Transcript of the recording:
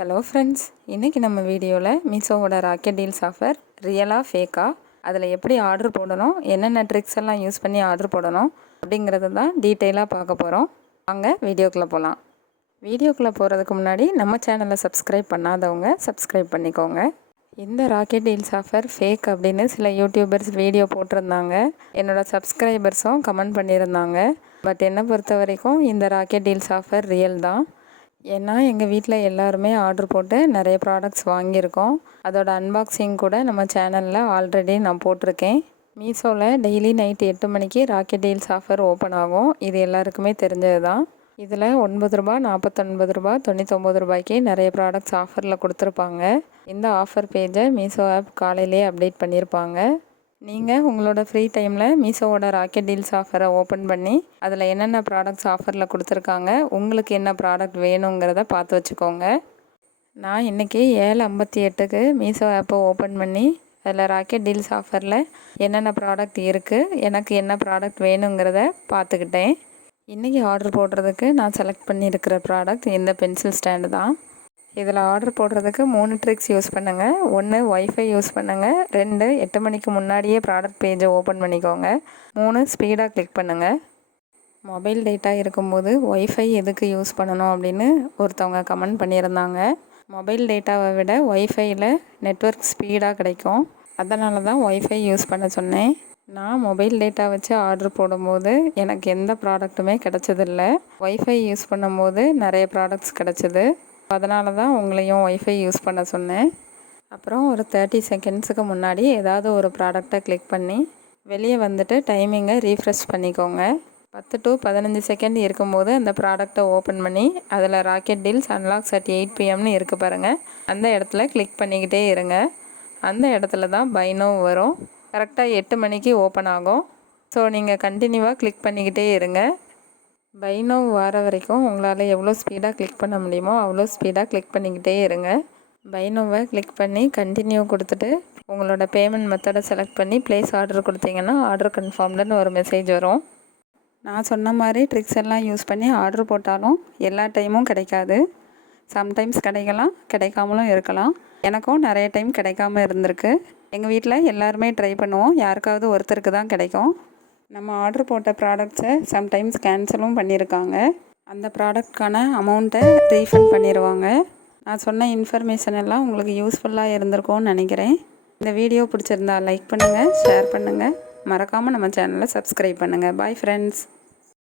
Hello friends இன்றைக்கி நம்ம வீடியோவில் மீஷோவோட ராக்கெட் டீல்ஸ் ஆஃபர் ரியலாக ஃபேக்கா அதில் எப்படி ஆர்டர் போடணும் என்னென்ன ட்ரிக்ஸ் எல்லாம் யூஸ் பண்ணி ஆர்டர் போடணும் அப்படிங்கிறது தான் டீட்டெயிலாக பார்க்க போகிறோம் வாங்க வீடியோக்குள்ளே போகலாம் வீடியோக்குள்ளே போகிறதுக்கு முன்னாடி நம்ம சேனலை சப்ஸ்கிரைப் பண்ணாதவங்க சப்ஸ்கிரைப் பண்ணிக்கோங்க. இந்த ராக்கெட் டீல்ஸ் ஆஃபர் ஃபேக் அப்படின்னு சில யூடியூபர்ஸ் வீடியோ போட்டிருந்தாங்க. என்னோடய சப்ஸ்கிரைபர்ஸும் கமெண்ட் பண்ணியிருந்தாங்க. பட் என்னை பொறுத்த வரைக்கும் இந்த ராக்கெட் டீல்ஸ் ஆஃபர் ரியல் தான். ஏன்னா எங்கள் வீட்டில் எல்லாருமே ஆர்டர் போட்டு நிறைய ப்ராடக்ட்ஸ் வாங்கியிருக்கோம். அதோட அன்பாக்சிங் கூட நம்ம சேனலில் ஆல்ரெடி நான் போட்டிருக்கேன். மீஷோவில் டெய்லி நைட் எட்டு மணிக்கு ராக்கெட் டீல்ஸ் ஆஃபர் ஓப்பன் ஆகும். இது எல்லாருக்குமே தெரிஞ்சது தான் இதில் ஒன்பது ரூபா நாற்பத்தொன்பது ரூபா தொண்ணூத்தொம்பது ரூபாய்க்கு நிறைய ப்ராடக்ட்ஸ் ஆஃபரில் கொடுத்துருப்பாங்க. இந்த ஆஃபர் பேஜை மீஷோ ஆப் காலையிலே அப்டேட் பண்ணியிருப்பாங்க. நீங்கள் உங்களோட ஃப்ரீ டைமில் மீஷோவோட ராக்கெட் டீல்ஸ் ஆஃபரை ஓப்பன் பண்ணி அதில் என்னென்ன ப்ராடக்ட்ஸ் ஆஃபரில் கொடுத்துருக்காங்க உங்களுக்கு என்ன ப்ராடக்ட் வேணுங்கிறத பார்த்து வச்சுக்கோங்க. நான் இன்றைக்கி ஏழு ஐம்பத்தி எட்டுக்கு மீஷோ ஆப்பை ஓப்பன் பண்ணி அதில் ராக்கெட் டீல்ஸ் ஆஃபரில் என்னென்ன ப்ராடக்ட் இருக்குது எனக்கு என்ன ப்ராடக்ட் வேணுங்கிறத பார்த்துக்கிட்டேன். இன்றைக்கி ஆர்டர் போடுறதுக்கு நான் செலக்ட் பண்ணியிருக்கிற ப்ராடக்ட் இந்த பென்சில் ஸ்டாண்டு தான். இதில் ஆர்டர் போடுறதுக்கு மூணு ட்ரிக்ஸ் யூஸ் பண்ணுங்கள் ஒன்று ஒய்ஃபை யூஸ் பண்ணுங்கள் ரெண்டு எட்டு மணிக்கு முன்னாடியே ப்ராடக்ட் பேஜை ஓப்பன் பண்ணிக்கோங்க. மூணு ஸ்பீடாக கிளிக் பண்ணுங்கள் மொபைல் டேட்டா இருக்கும்போது ஒய்ஃபை எதுக்கு யூஸ் பண்ணணும் அப்படின்னு ஒருத்தவங்க கமெண்ட் பண்ணியிருந்தாங்க. மொபைல் டேட்டாவை விட ஒய்ஃபையில் நெட்ஒர்க் ஸ்பீடாக கிடைக்கும். அதனால தான் ஒய்ஃபை யூஸ் பண்ண சொன்னேன். நான் மொபைல் டேட்டா வச்சு ஆர்டர் போடும்போது எனக்கு எந்த ப்ராடக்ட்டுமே கிடச்சதில்ல. ஒய்ஃபை யூஸ் பண்ணும்போது நிறைய ப்ராடக்ட்ஸ் கிடச்சிது. அதனால தான் உங்களையும் ஒய்ஃபை யூஸ் பண்ண சொன்னேன். அப்புறம் ஒரு தேர்ட்டி செகண்ட்ஸுக்கு முன்னாடி ஏதாவது ஒரு ப்ராடக்டை கிளிக் பண்ணி வெளியே வந்துட்டு டைமிங்கை ரீஃப்ரெஷ் பண்ணிக்கோங்க. பத்து டு பதினஞ்சு செகண்ட் இருக்கும்போது அந்த ப்ராடக்டை ஓப்பன் பண்ணி அதில் rocket deals unlocks at eight பிஎம்னு இருக்கு பாருங்கள் அந்த இடத்துல கிளிக் பண்ணிக்கிட்டே இருங்க. அந்த இடத்துல தான் பைனோ வரும். கரெக்டாக எட்டு மணிக்கு ஓப்பன் ஆகும். ஸோ நீங்கள் கண்டினியூவாக கிளிக் பண்ணிக்கிட்டே இருங்க. பைனோ வர வரைக்கும் உங்களால் எவ்வளோ ஸ்பீடாக கிளிக் பண்ண முடியுமோ அவ்வளோ ஸ்பீடாக கிளிக் பண்ணிக்கிட்டே இருங்க. பைனோவை கிளிக் பண்ணி கண்டினியூ கொடுத்துட்டு உங்களோட பேமெண்ட் மெத்தடை செலக்ட் பண்ணி ப்ளேஸ் ஆர்டர் கொடுத்தீங்கன்னா ஆர்டர் கன்ஃபார்ம்டுன்னு ஒரு மெசேஜ் வரும். நான் சொன்ன மாதிரி ட்ரிக்ஸ் எல்லாம் யூஸ் பண்ணி ஆர்டர் போட்டாலும் எல்லா டைமும் கிடைக்காது. சம்டைம்ஸ் கிடைக்கலாம் கிடைக்காமலும் இருக்கலாம். எனக்கும் நிறைய டைம் கிடைக்காம இருந்திருக்கு. எங்கள் வீட்டில் எல்லாருமே ட்ரை பண்ணுவோம். யாருக்காவது ஒருத்தருக்கு தான் கிடைக்கும். நம்ம ஆர்டர் போட்ட ப்ராடக்ட்ஸை சம்டைம்ஸ் கேன்சலும் பண்ணியிருக்காங்க அந்த ப்ராடக்ட்கான அமௌண்ட்டை ரீஃபண்ட் பண்ணிடுவாங்க நான் சொன்ன இன்ஃபர்மேஷன் எல்லாம் உங்களுக்கு யூஸ்ஃபுல்லாக இருந்திருக்கும்னு நினைக்கிறேன். இந்த வீடியோ பிடிச்சிருந்தா லைக் பண்ணுங்கள் ஷேர் பண்ணுங்கள் மறக்காமல் நம்ம சேனலை சப்ஸ்கிரைப் பண்ணுங்கள் பாய் ஃப்ரெண்ட்ஸ்